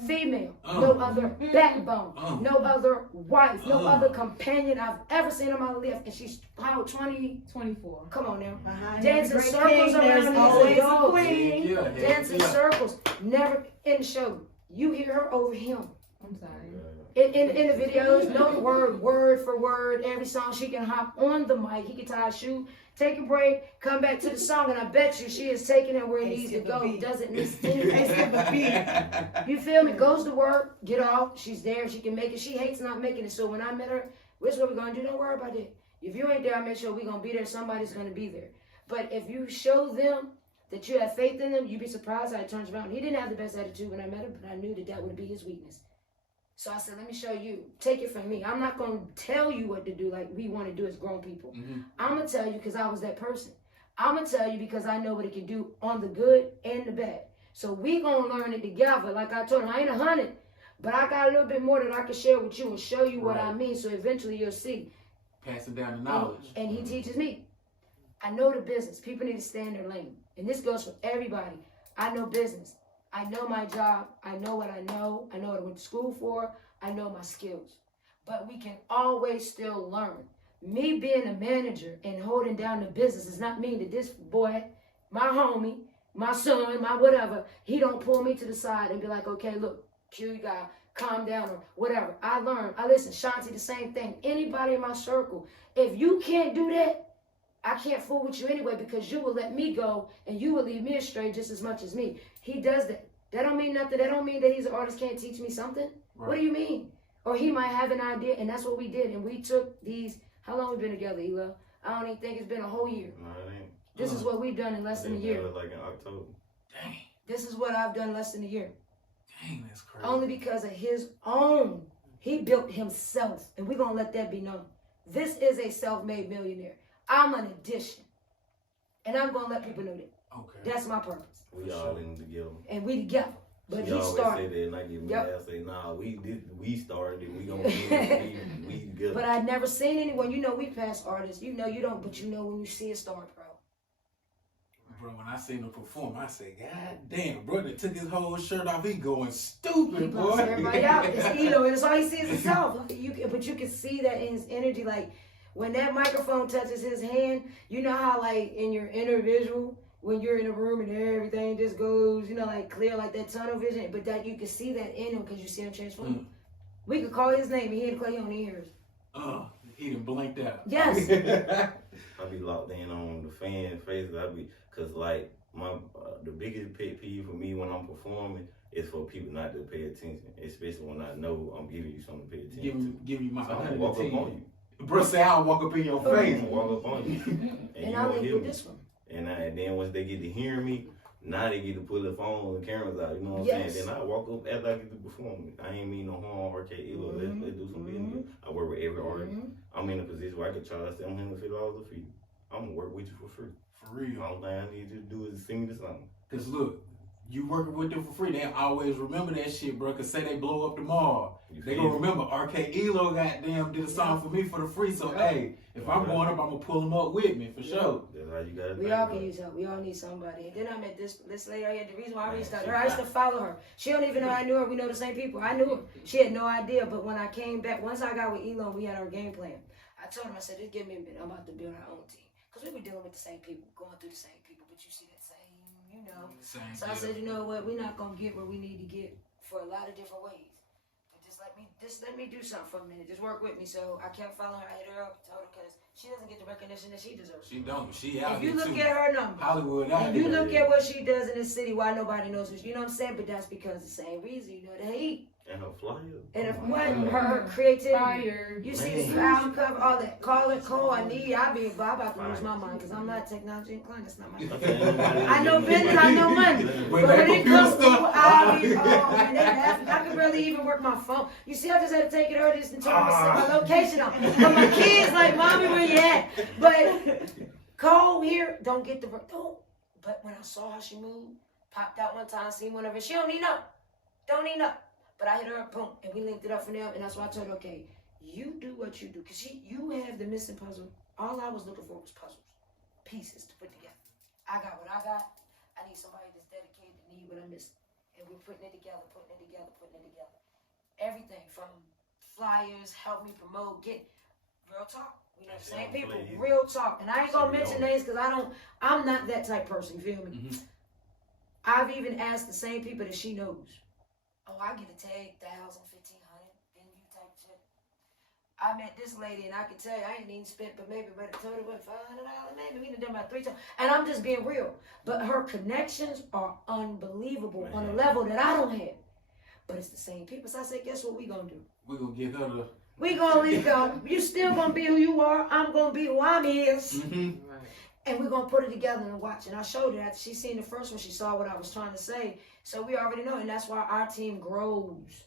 female, no other backbone, no other wife, no other companion I've ever seen in my life. And she's how 24. Come on now. Dancing circles around these adults. Dancing circles. Never in the show. You hear her over him. I'm sorry. In the videos, no word for word. Every song she can hop on the mic. He can tie a shoe, take a break, come back to the song, and I bet you she is taking it where it needs to go. Doesn't miss anything. You feel me? Goes to work, get off. She's there. She can make it. She hates not making it. So when I met her, this is what we're gonna do. Don't worry about it. If you ain't there, I make sure we're gonna be there. Somebody's gonna be there. But if you show them that you have faith in them, you'd be surprised how it turns around. He didn't have the best attitude when I met him, but I knew that would be his weakness. So I said, let me show you. Take it from me. I'm not going to tell you what to do like we want to do as grown people. I'm going to tell you because I was that person. I'm going to tell you because I know what it can do on the good and the bad. So we going to learn it together. Like I told him, I ain't 100, but I got a little bit more that I can share with you and show you what I mean. So eventually you'll see. Passing down the knowledge. And he teaches me. I know the business. People need to stay in their lane. And this goes for everybody. I know business. I know my job. I know what I know. I know what I went to school for. I know my skills. But we can always still learn. Me being a manager and holding down the business does not mean that this boy, my homie, my son, my whatever, he don't pull me to the side and be like, okay, look, Q, you gotta calm down or whatever. I learned. I listen, Shanti, the same thing. Anybody in my circle, if you can't do that, I can't fool with you anyway because you will let me go and you will leave me astray just as much as me. He does that. That don't mean nothing. That don't mean that he's an artist can't teach me something. Right. What do you mean? Or he might have an idea, and that's what we did. And we took these. How long we been together, Ela? I don't even think it's been a whole year. No, it ain't. This is what we've done in less than a year. Like in October. Dang. This is what I've done less than a year. Dang, that's crazy. Only because of his own. He built himself, and we're gonna let that be known. This is a self-made millionaire. I'm an addition, and I'm gonna let people know that. Okay. That's my purpose. We all in together. And we together. But she he always started. say that, and I get mad. I say, nah, we started it. We gonna do it. We together. But I'd never seen anyone. You know, we pass artists. You know, you don't. But you know when you see a star, bro. Bro, when I seen him perform, I said, God damn, brother took his whole shirt off. He going stupid, He boy. bumps everybody out. It's, you know, it's all he sees himself. But you can see that in his energy. Like when that microphone touches his hand, you know how like in your inner visual, when you're in a room and everything just goes, you know, like clear, like that tunnel vision. But that you can see that in him because you see him transform. We could call his name and he didn't call you on the ears. He done blanked out. Yes. I be locked in on the fan faces. Cause like the biggest pet peeve for me when I'm performing is for people not to pay attention, especially when I know I'm giving you something to pay attention to. Give you my so I'm gonna walk up on you. Bro, say I'll walk up in your face. I'm gonna walk up on you. And I'll leave with this one. And then once they get to hear me, now they get to pull the phone and the cameras out. You know what I'm Yes. saying? Then I walk up after I get to perform. I ain't mean no harm or Ela. Let's do some business. I work with every artist. I'm in a position where I can charge $750 a fee. I'm gonna work with you for free. For real. All thing I need you to do is sing me the song. Cause look, you working with them for free, they always remember that shit, bro. Cause say they blow up tomorrow, they gonna remember RK Elo goddamn did a song for me for the free. So hey, if I'm going up, I'm gonna pull them up with me for sure. That's how you gotta We all can use help. We all need somebody. And then I met this lady right here. The reason why I reached out to her, I used to follow her. She don't even know I knew her. We know the same people. I knew her. She had no idea. But when I came back, once I got with Elon, we had our game plan. I told him, I said, just give me a minute. I'm about to build our own team. Because we were dealing with the same people, going through the same people. But you see that same, you know. So I said, you know what? We're not going to get where we need to get for a lot of different ways. But just let me do something for a minute. Just work with me. So I kept following her. I hit her up and told her because she doesn't get the recognition that she deserves. She don't. She out If you here look too. at her number, Hollywood out and you there. look at what she does in this city, why nobody knows who she, you know what I'm saying? But that's because the same reason, you know, the heat. And her flyer. And if Oh my what God. her creativity. Fire. You see the album cover, all that. Call it Cole. I need. I'm about to lose my mind because I'm not technology inclined. That's not my thing. I know business. I know money. But when it comes to I'll be, oh man, I can barely even work my phone. You see, I just had to take it earlier just to turn my location on. But my kids like, mommy, where you at? But Cole here, don't get the don't. But when I saw how she moved, popped out one time, seen one of her. She don't need no. Don't need no. But I hit her up, boom, and we linked it up for them, and that's why I told her, okay, you do what you do. Because you have the missing puzzle. All I was looking for was puzzles, pieces to put together. I got what I got. I need somebody that's dedicated to need what I'm missing. And we're putting it together. Everything from flyers, help me promote, get real talk. You know, same people, real talk. And I ain't going to mention names because I'm not that type person, you feel me? I've even asked the same people that she knows. Oh, I get a tag, 1,000, 1,500, venue type shit. I met this lady, and I can tell you, I ain't even spent, but maybe better total what, $500, maybe we done done about 3 times. And I'm just being real. But her connections are unbelievable on a level that I don't have. But it's the same people. So I said, guess what we gonna do? We gonna get her to. We gonna leave go. You still gonna be who you are. I'm gonna be who I'm is. And we're gonna put it together and watch. And I showed her after she seen the first one, she saw what I was trying to say. So we already know, and that's why our team grows.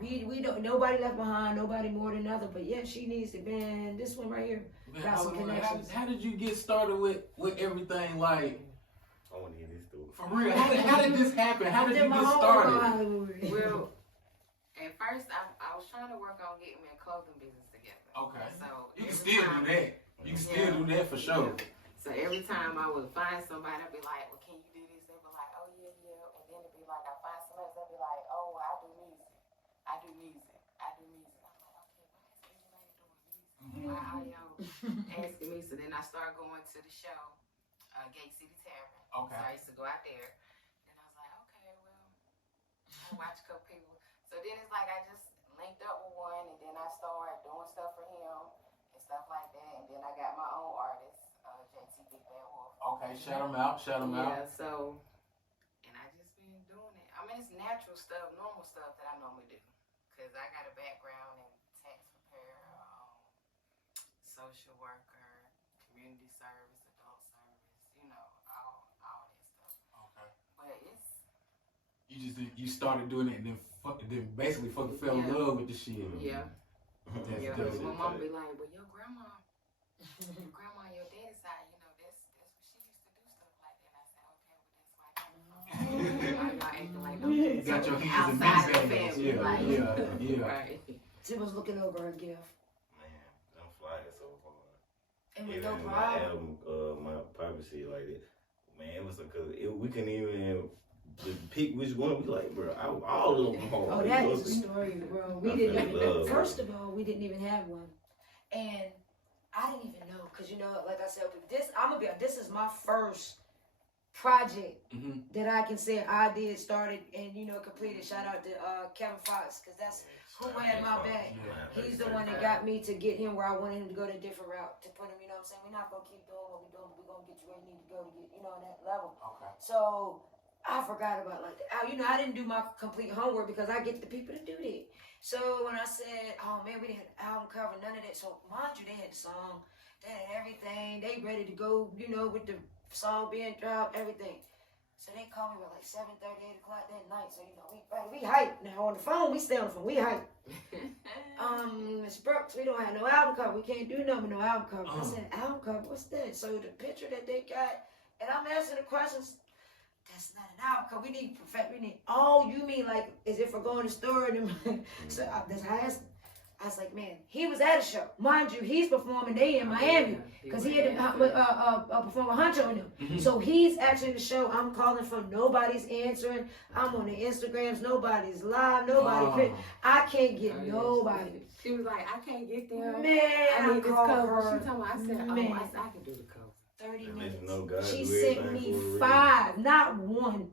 We don't, nobody left behind, nobody more than another. But yeah, she needs to, man, this one right here got some connections. How did you get started with everything? Like, I want to hear this story. for real, how did this happen? How did you get started? Well, at first I was trying to work on getting me a clothing business together. Okay. So You can still do that. You can still do that for sure. So every time I would find somebody, I'd be like, well, can you do this? They'd be like, oh, yeah, yeah. And then it'd be like, I find somebody else, they'd be like, oh, well, I do music. I'm like, okay, why is everybody doing music? Why are y'all asking me? So then I started going to the show, Gate City Tavern. Okay. So I used to go out there. And I was like, okay, well, I watch a couple people. So then it's like I just linked up with one, and then I started doing stuff for him and stuff like that. And then I got my own artist, JT Big Bad Wolf. Okay, shout them out. Yeah, so, and I just been doing it. I mean, it's natural stuff, normal stuff that I normally do. Because I got a background in tax preparer, social worker, community service, adult service, you know, all that stuff. Okay. But it's... You started doing it and then basically fucking fell in love with the shit. Yeah. That's Yeah, dope. my mom be like, well, your grandma on your daddy's side, you know, that's what she used to do stuff like that. And I said, okay, well, that's why y'all acting like You got your hands in outside the many family. things. Like, Yeah. Right. Tim was looking over her gift. Man, them flyers so hard. And with Even no my problem. album, my privacy like that. Man, it was because we couldn't even pick which one. We like, bro, all of them hard. Oh, that is a story, bro. We I didn't fell in even, love. first of all, we didn't even have one. And I didn't even know, because, you know, like I said, this is my first project that I can say I did, started, and, you know, completed. Shout out to Kevin Fox, because that's who had my back. He's the one that got me to get him where I wanted him to go to a different route, to put him, you know what I'm saying? We're not going to keep doing what we're doing, but we're going to get you where you need to go to get, you know, on that level. Okay. So I forgot about like that. You know, I didn't do my complete homework because I get the people to do that. So when I said, oh man, we didn't have the album cover, none of that. So mind you, they had the song, they had everything. They ready to go, you know, with the song being dropped, everything. So they called me at like 7:30, 8 o'clock that night. So, you know, we hyped. Now on the phone, we stay on the phone, we hyped. Miss Brooks, we don't have no album cover. We can't do nothing with no album cover. I said, album cover, what's that? So the picture that they got, and I'm asking the questions, that's not an album cover. We need you mean like, is it for going to the store? And so that's how I asked him. I was like, man, he was at a show. Mind you, he's performing, they in Miami. Because he had to perform with Huncho and them. So he's actually the show. I'm calling from, nobody's answering. I'm on the Instagrams, nobody's live, nobody. I can't get nobody. She was like, I can't get there. Man, I need this called cover. her. She told me, I said, Man. I can do the cover. 30 And minutes. there's no God She do sent everything me for a reason. 5, not 1,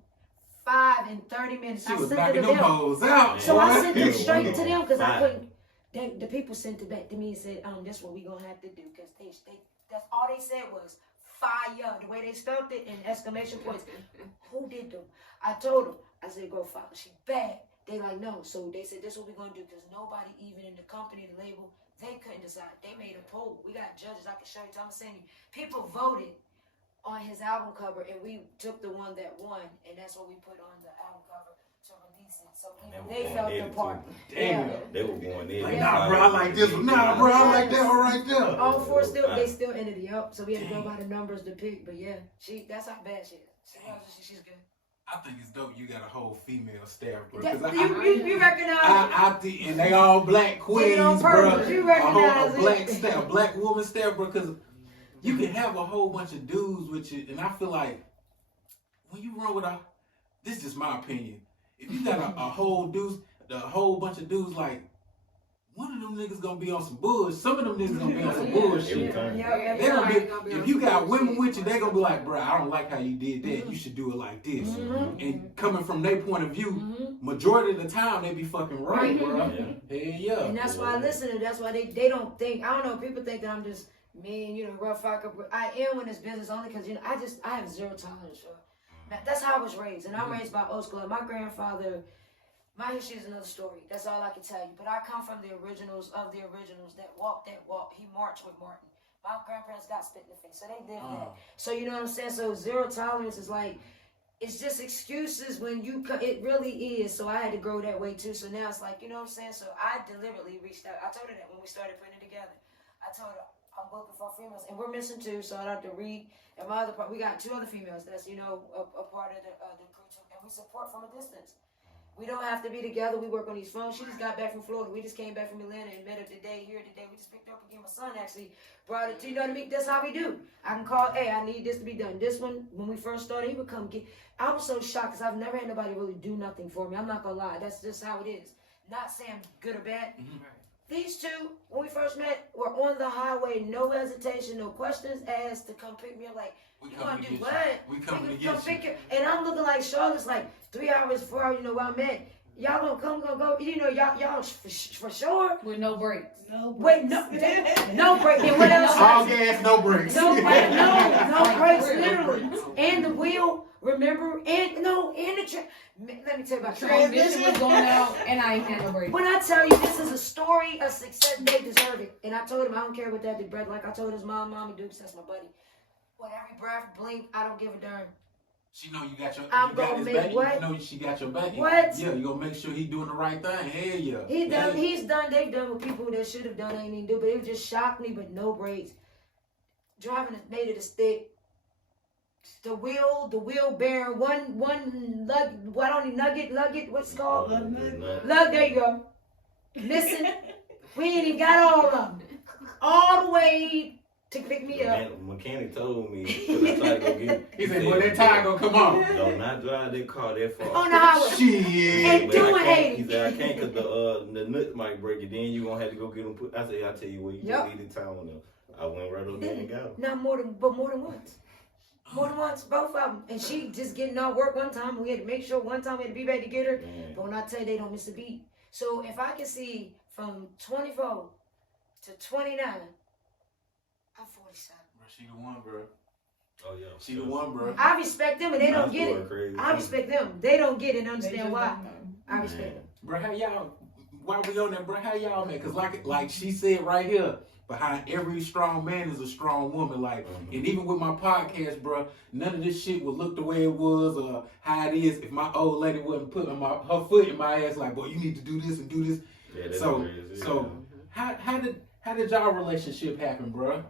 5 in 30 minutes. She I was sent knocking it to them them. hoes out. So boy. I sent it Yeah, straight to them because I fine. couldn't. The people sent it back to me and said, "That's what we gonna have to do," because they that's all they said was fire. The way they spelled it and exclamation points. Who did them? I told them. I said, "Go fire." She bad. They like no. So they said, "This is what we gonna do," because nobody, even in the company, the label, they couldn't decide. They made a poll. We got judges. I can show you. I'm saying people voted on his album cover, and we took the one that won, and that's what we put on the album cover to release it. So they felt the part. Damn. They were going in. Like, nah, bro, I like this one. Nah, bro, I like that one right there. All 4 still ended it up, so we had to go by the numbers to pick. But yeah, that's how bad she is. She's good. I think it's dope you got a whole female staff, bro. That, 'Cause you recognize I think, and they all black queens, on bro. purpose. You A recognize black it. staff, black woman staff, bro. Because you can have a whole bunch of dudes with you, and I feel like when you run with this is just my opinion. If you got a whole bunch of dudes, like one of them niggas gonna be on some bullshit. Some of them niggas gonna be on some bullshit. Yeah, They gonna be, if you got women with you, they gonna be like, bro, I don't like how you did that. You should do it like this. And coming from their point of view, majority of the time they be fucking right, bro. Yeah. And that's why I listen to. That's why they don't think. I don't know. People think that I'm just mean, you know, rough fucker. But I am in this business only because, you know, I have zero tolerance for. That's how I was raised, and I'm raised by old school. My grandfather. My history is another story. That's all I can tell you. But I come from the originals of the originals that walk that walk. He marched with Martin. My grandparents got spit in the face, so they lived that. So you know what I'm saying? So zero tolerance is like, it's just excuses when it really is. So I had to grow that way too. So now it's like, you know what I'm saying? So I deliberately reached out. I told her that when we started putting it together. I told her, I'm looking for females. And we're missing 2, so I'd have to read. And my other part, we got 2 other females. That's, you know, a part of the crew too. And we support from a distance. We don't have to be together. We work on these phones. She just got back from Florida. We just came back from Atlanta and met her today, here today. We just picked her up again. My son actually brought it to, you know what I mean? That's how we do. I can call, hey, I need this to be done. This one, when we first started, he would come get. I was so shocked because I've never had nobody really do nothing for me. I'm not going to lie. That's just how it is. Not saying good or bad. These two, when we first met, were on the highway, no hesitation, no questions asked to come pick me up. Like, We you coming gonna to do get what? you. We coming to Come get pick you. you. And I'm looking like Charlotte's like 3 hours, 4 hours, you know where I'm at. Y'all gonna go, you know, y'all for sure. With no breaks. Wait, no break. And what else? All gas, no brakes. No break, no breaks, literally. And the wheel, remember? And the let me tell you about Transmission was going out, and I ain't had no breaks. When I tell you this is a story of success, they deserve it. And I told him I don't care what that did, Brett. Like I told his Mommy Dukes, that's my buddy. With every breath, blink, I don't give a darn. She know you got your. I'm you got gonna his make back. what? You know she got your back. What? Yeah, you gonna make sure he doing the right thing. Hell yeah. He's done. They've done what people that should have done ain't even do, but it just shocked me. But no brakes. Driving made it a stick. The wheel bearing one lug. What on the nugget? What's it called? Lug. There you go. Listen, we ain't even got all of them. All the way to pick me up. The mechanic told me, because I tried to go get He said, "Boy, that tire gonna come on." Do not drive that car that far. On the highway. Shit. And But I doing can't- 80. He said, I can't because the nuts might break it. Then you gonna have to go get them put. I said, I'll tell you what, you Yep. just leave the town with them. I went right over there and got them. Not more than once. More than once, both of them. And she just getting off work one time. We had to make sure one time we had to be ready to get her. Man. But when I tell you they don't miss a beat. So if I can see from 24 to 29, I'm 47. Bro, she the one, bro. Oh, yeah. She the one, bro. I respect them and they don't get it. Crazy. I respect them. They don't get it and understand why. I respect them. Bro, how y'all? Why we on that, bro? How y'all, man? Cause like she said right here, behind every strong man is a strong woman. Like, and even with my podcast, bro, none of this shit would look the way it was or how it is if my old lady wasn't putting her foot in my ass. Like, boy, you need to do this and do this. Yeah, that's So, crazy. so how did y'all relationship happen, bro?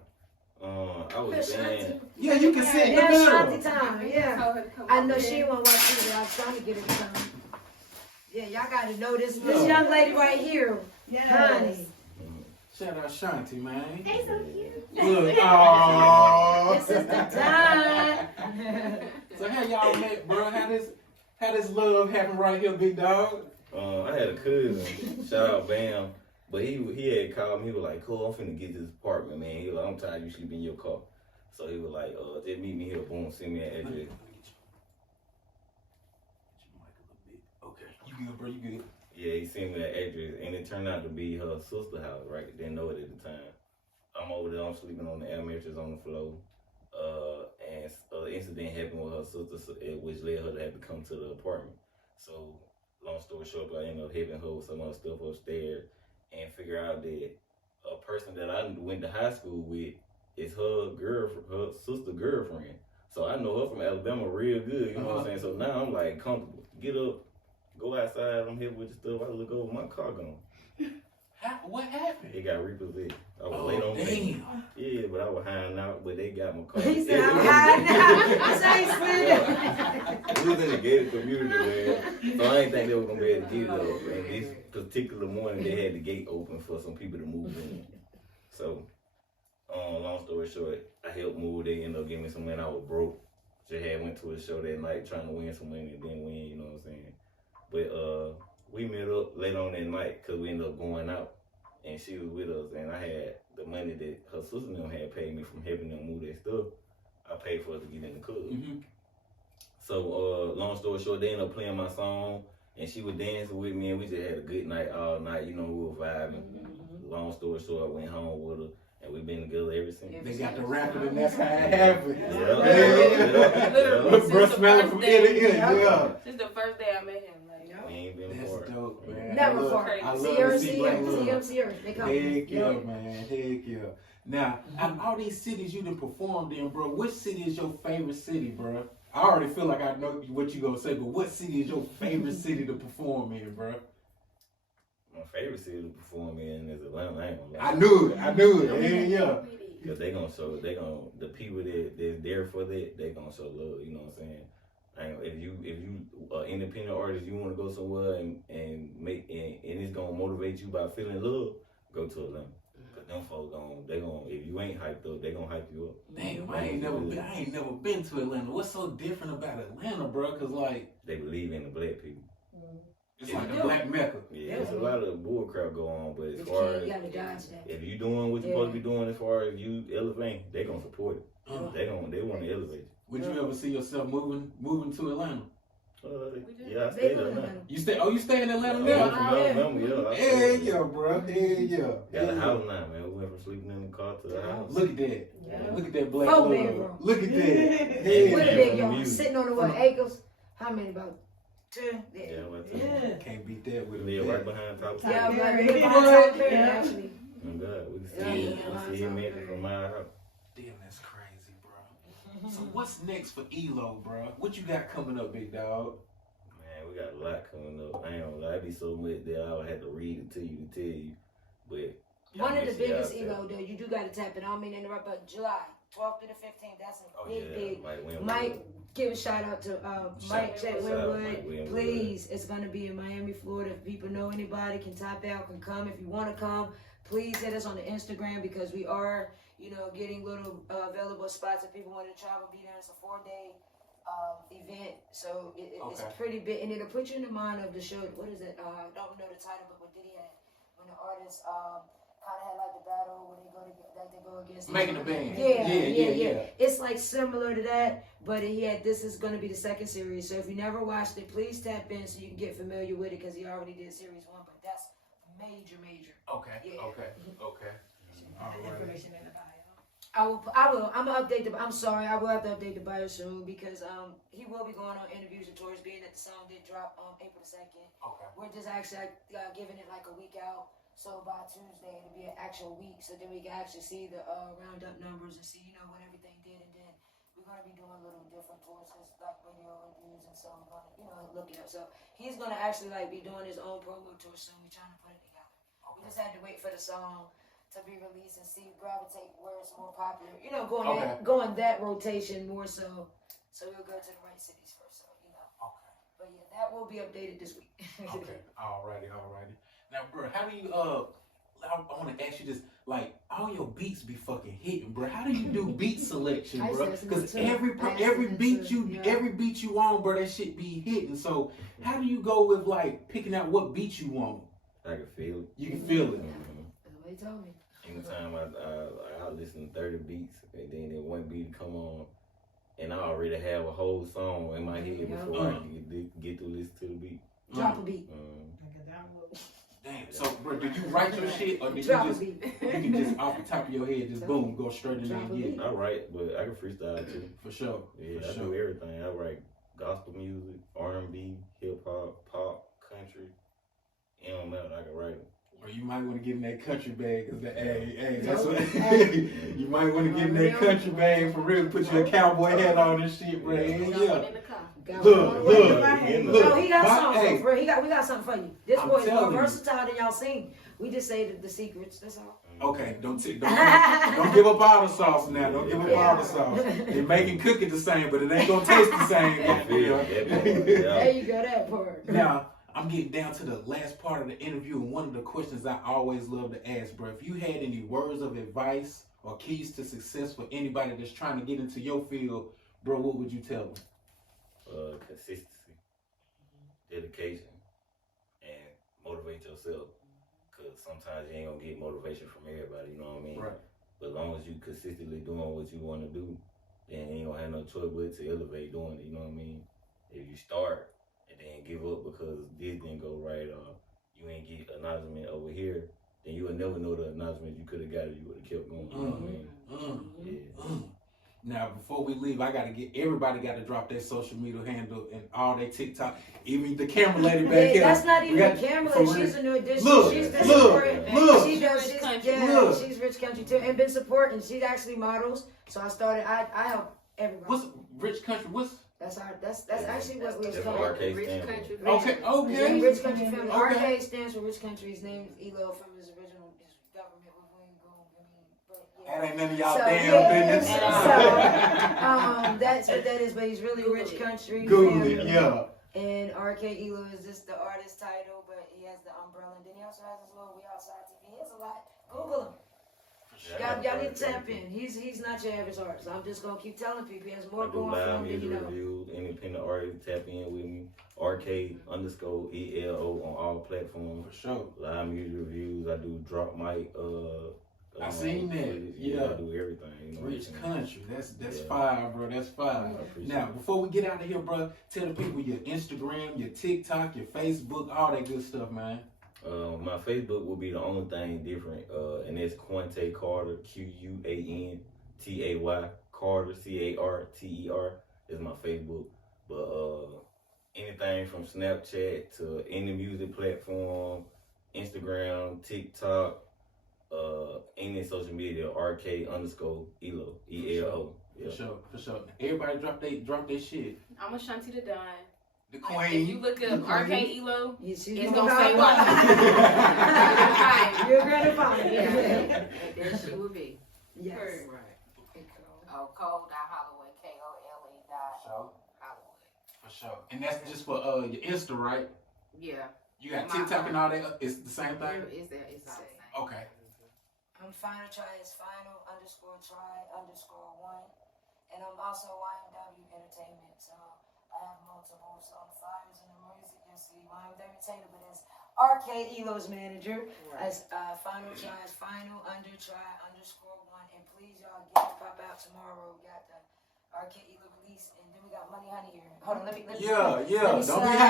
I was saying, Yeah, you can sit in the Yeah, middle. Shanti time. Yeah. Told her to come I over know here. she didn't want to watch TV. I was trying to get her to come. Yeah, y'all got to know this young lady right here. Honey. Shout out Shanti, man. They so cute. Look, aww. This is the time. So how y'all met, bro? How this love happen right here, big dog? I had a cousin, shout out Bam, but he had called me. He was like, "Cool, I'm finna get this apartment, man." He was like, "I'm tired of you sleeping in your car." So he was like, "Just meet me here, boom, send me an address." Okay, you good, bro? You good? Yeah, he sent me that address, and it turned out to be her sister's house, right? Didn't know it at the time. I'm over there, I'm sleeping on the air mattress on the floor. And an incident happened with her sister, which led her to have to come to the apartment. So, long story short, I ended up helping her with some other stuff upstairs and figure out that a person that I went to high school with is her sister girlfriend. So I know her from Alabama real good, you know what I'm saying? So now I'm like comfortable. Get up, go outside, I'm here with the stuff. I look over, my car gone. What happened? It got repossessed. I was late on payment. damn. Yeah, but I was hiding out, but they got my car. He said, I'm hiding out. I say, We was in a gated community, man. So I didn't think they were gonna be able to get it up. And this particular morning, they had the gate open for some people to move in. So, long story short, I helped move. They ended up giving me some money. I was broke. Just went to a show that night trying to win some money and didn't win. You know what I'm saying? But we met up later on that night because we ended up going out. And she was with us, and I had the money that her sister and them had paid me from helping them move their stuff. I paid for us to get in the club. Mm-hmm. So, long story short, they ended up playing my song, and she was dancing with me, and we just had a good night all night. You know, we were vibing. Long story short, I went home with her, and we've been together ever since. They got the rapping, and that's how it happened. Literally, Bro, since the smelling first from day. ear to ear. Yeah. Since the first day I met him, like, We ain't been That's apart. dope, man. Never I love, far. I love See her, to see see black her, love. see her, see her. They come. Heck yeah, man. Heck yeah. Now, out of all these cities you done performed in, bro, which city is your favorite city, bro? I already feel like I know what you gonna say, but what city is your favorite city to perform in, bro? My favorite city to perform in is Atlanta. I ain't gonna lie. I knew it. Hell yeah. Because the people that's there for that, they gonna show love, you know what I'm saying? If you independent artist, you want to go somewhere and it's gonna motivate you by feeling love. Go to Atlanta. Cause them folks if you ain't hyped up, they gonna hype you up. Damn, I ain't never been to Atlanta. What's so different about Atlanta, bro? Cause like They believe in the black people. it's like a black mecca. Yeah, there's a lot of bull crap go on, but as But far you as gotta dodge that. if you doing what you're supposed to be doing, as far as you elevating, they gonna support it. They want to elevate you. Would you ever see yourself moving to Atlanta? Yeah, I They stayed live there in now. Atlanta. You stay in Atlanta I'm now? from Alabama, yeah. I stayed Hell there. yeah, bro. Hell yeah. Got a house now, man. We went from sleeping in the car to the house. Look at that. Yeah. Look at that black Four love. bedroom. Look at that. What Hell a yeah. big from y'all music. sitting on the what acres? How many? About 10? Yeah, went to Can't beat that with live a right behind top. Yeah, Ten. right behind Tyler Perry, Yeah. actually. Oh God, we Yeah, can yeah. see him mention from my house. Damn, that's crazy, bro. So what's next for ELO, bro? What you got coming up, big dog? Man, we got a lot coming up. I ain't gonna lie, it be so much that I would have to read it to you to tell you. But One of the make sure y'all biggest stay- ego though, you do gotta tap it. I don't mean to interrupt, but July 12th to the 15th, that's a Oh big, yeah, big. Mike Winwood. Mike, give a shout out to Mike Jet Shout out Winwood. Mike Winwood. Please, it's gonna be in Miami, Florida. If people know anybody, can tap out, can come. If you wanna come, please hit us on the Instagram because we are, getting little available spots if people want to travel, be there. It's a 4-day event, so it's Okay. pretty big, and it'll put you in the mind of the show. What is it? I don't know the title, but what did he have when the artists kind of had like the battle when they go against Making the band. yeah. It's like similar to that, but this is going to be the second series. So if you never watched it, please tap in so you can get familiar with it because he already did series 1. But that's major. Okay. Yeah. Okay. All right. Information in the bio. I will. I'm gonna update I'm sorry. I will have to update the bio soon because he will be going on interviews and tours. Being that the song did drop on April 2nd. Okay. We're just actually giving it like a week out. So by Tuesday it'll be an actual week. So then we can actually see the roundup numbers and see what everything did. And then we're gonna be doing little different tours, like radio reviews, and so we're gonna look it up. So he's gonna actually be doing his own promo tour soon. We're trying to put it together. We just had to wait for the song to be released and see gravitate where it's more popular. Going that rotation more so. So we'll go to the right cities first. So Okay. But yeah, that will be updated this week. Okay. Alrighty. Now, bro, how do you I want to ask you this. Like, all your beats be fucking hitting, bro. How do you do beat selection, I bro? used to Because listen to every it. every beat you on, bro, that shit be hitting. So how do you go with picking out what beat you want? I can feel it. You can feel it. That's what he told me. Anytime I listen to 30 beats and then that one beat come on and I already have a whole song in my head before I can get to listen to the beat. Drop a beat. Damn. So, bro, did you write your shit or did Drop you a just beat. you can just off the top of your head just boom go straight in there Drop and a get it? beat. I write, but I can freestyle too. For sure. Yeah, For I sure. do everything. I write gospel music, R&B, hip hop, pop, country. It don't matter. I can write it. Or you might want to get in that country bag, cause hey, No. that's what you might want to get in that country bag for real. Put your cowboy hat on and shit, bro. Yeah. In the car. Got Look, one. look, No, he got something. Hey, For real. We got something for you. This I'm boy is more telling you. versatile than y'all seen. We just say the secrets. That's all. okay, don't give up all the sauce now. Don't give up all the sauce. They making cookie the same, but it ain't gonna taste the same. I feel that part. There Yeah. you go. That part. Now, I'm getting down to the last part of the interview, and one of the questions I always love to ask, bro. If you had any words of advice or keys to success for anybody that's trying to get into your field, bro, what would you tell them? Consistency, dedication, and motivate yourself. Cause sometimes you ain't gonna get motivation from everybody. You know what I mean? Right. But as long as you consistently doing what you want to do, then you ain't gonna have no choice but to elevate doing it. You know what I mean? If you start and then give up because this didn't go right or you ain't get acknowledgement over here, then you would never know the acknowledgement you could have got if you would have kept going. You know what I mean? Yeah. Now, before we leave, everybody got to drop their social media handle and all their TikTok. Even the camera lady back Yeah, here. that's not We even got- the camera. for She's real. a new addition. Look, She's been look, supporting. look. She does. Rich She's, Country. yeah, Look. she's Rich Country too, and been supporting. She actually models. So I started. I help everybody. What's Rich Country? That's That's actually what we was That's calling. what RK Rich stands for. country. okay. Yeah, Rich Country Family. Okay. RK stands for Rich Country. His name is Elo from his government. That ain't none of y'all So, damn yeah. business. So, that's what that is, but he's really rich country. Google it, family. yeah. And RK Elo is just the artist title, but he has the umbrella. And then he also has his little We Outside TV. He has a lot. Google him. Y'all need to tap in. He's not your average artist. I'm just gonna keep telling people he has more I do going for live him than you music know. reviews, independent artists, tap in with me. RK_ELO on all platforms. For sure. Live music reviews. I do drop mic. I seen that. footage. Yeah. I do everything. You know Rich what I'm saying? country. That's Yeah. fire, bro. That's fire. I appreciate Now, it. before we get out of here, bro, tell the people your Instagram, your TikTok, your Facebook, all that good stuff, man. My Facebook will be the only thing different, and it's Quante Carter, QUANTAY Carter, CARTER is my Facebook. But anything from Snapchat to any music platform, Instagram, TikTok, any social media, RK_ELO, ELO. For sure, for sure. Everybody drop their shit. I'm Ashanti the Don. The If queen. you look The up queen. RK Elo, She's it's gonna gonna say find one. You're gonna find it. And there she would be. Yes. Right. Oh, Cole.Holloway, KOLE dot Sure. Holloway. For sure. And that's just for your Insta, right? Yeah. You got My- TikTok and all that? It's the same thing? It's all the same. Okay. I'm Final Try is Final_Try_1. And I'm also YMW Entertainment. So I have multiple. So on the flyers and the music, you'll see YMW Entertainment, but it's RK Elo's manager. As Final Try is Final_Try_1. And please, y'all, get it, pop out tomorrow. We got the RK Elo release, and then we got Money Honey here. Hold on, let me Yeah. let me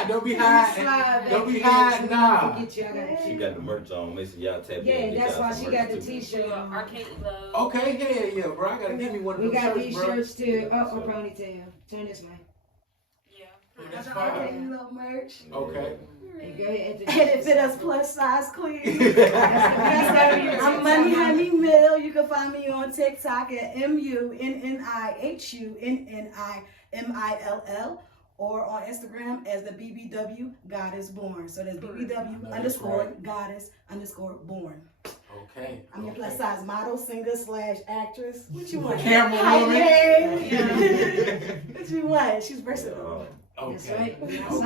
Don't be slide. hiding. Don't be hiding, nah. Get you, I gotta She got the merch on. Make sure y'all tap in. Yeah, Get that's y'all why some she merch got the too. t-shirt on. RK Elo. Okay, yeah, bro. I gotta give me one of We those got shirts, these bro. shirts too. Yeah, Oh, so- ponytail. Turn this way. Yeah. That's Okay. fine. Love merch. Okay. And go ahead and And it fit us plus size queen. That's I'm Money Honey Mill. You can find me on TikTok at MUNNIHUNNIMILL or on Instagram as the BBW Goddess Born. So that's BBW_Goddess_Born. Okay. I'm your plus size model, singer / actress. What you want? Camera Hi, woman. babe. What you want? She's versatile. That's Okay. right. Okay. All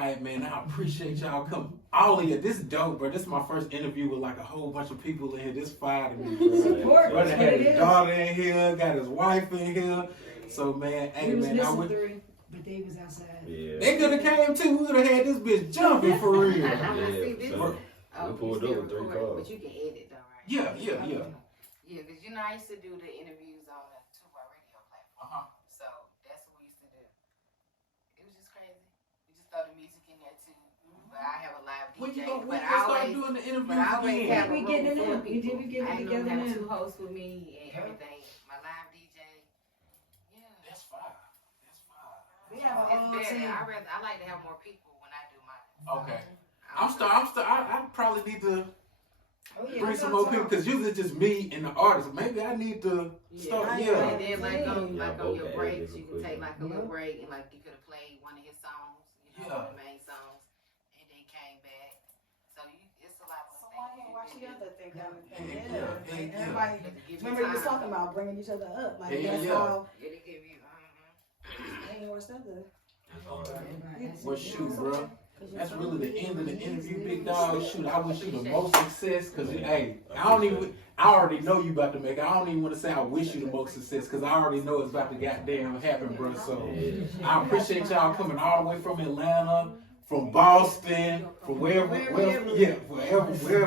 right, man. I appreciate y'all coming. All of you. This is dope, bro. This is my first interview with like a whole bunch of people in here. This fire to me, bro. Support. Brother That's had what it his is. daughter in here, got his wife in here. So man, hey We was man, I missing would. 3, but they was outside. Yeah. They could have came too. We would have had this bitch jumping for real. See, this so- is- Oh, We pulled you still up with 3 recording, cars. But you can edit though, right? Yeah. Yeah, because you know I used to do the interviews on the 2-Way radio platform. So that's what we used to do. It was just crazy. We just throw the music in there too. But I have a live When DJ. you gonna but I start always, doing the interviews but I always again? have We a getting room it full of now. We people. getting it I know together have now. 2 hosts with me and everything. My live DJ. Yeah. That's fire. That's fire. We have a It's whole better. team. I like to have more people when I do mine. Okay. I probably need to Oh, yeah, bring we some gonna more people talk. because usually it's just me and the artist. Maybe I need to start. I Yeah. And then like on Yeah, your both breaks, areas you are can take quick. like a little break and like you could have played one of his songs, you know, Yeah. one of the main songs, and then came back. So it's a lot of So why things. watch together thing kind of thing? Yeah, Yeah. yeah, Like, yeah. everybody. Remember you was talking about bringing each other up. Like Yeah, that's yeah. how It'll give you. ain't no stuff to. Well, shoot, bro. That's really the end of the interview, big dog. Shoot, I wish you the most success because, hey, I already know you about to make it. I don't even want to say I wish you the most success because I already know it's about to goddamn happen, bro. So I appreciate y'all coming all the way from Atlanta, from Boston, from wherever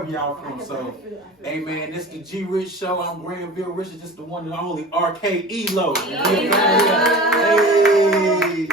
y'all from. So, hey, man, this the G Rich Show. I'm Granville Richard, just the one and only RK Elo. Yeah. Hey.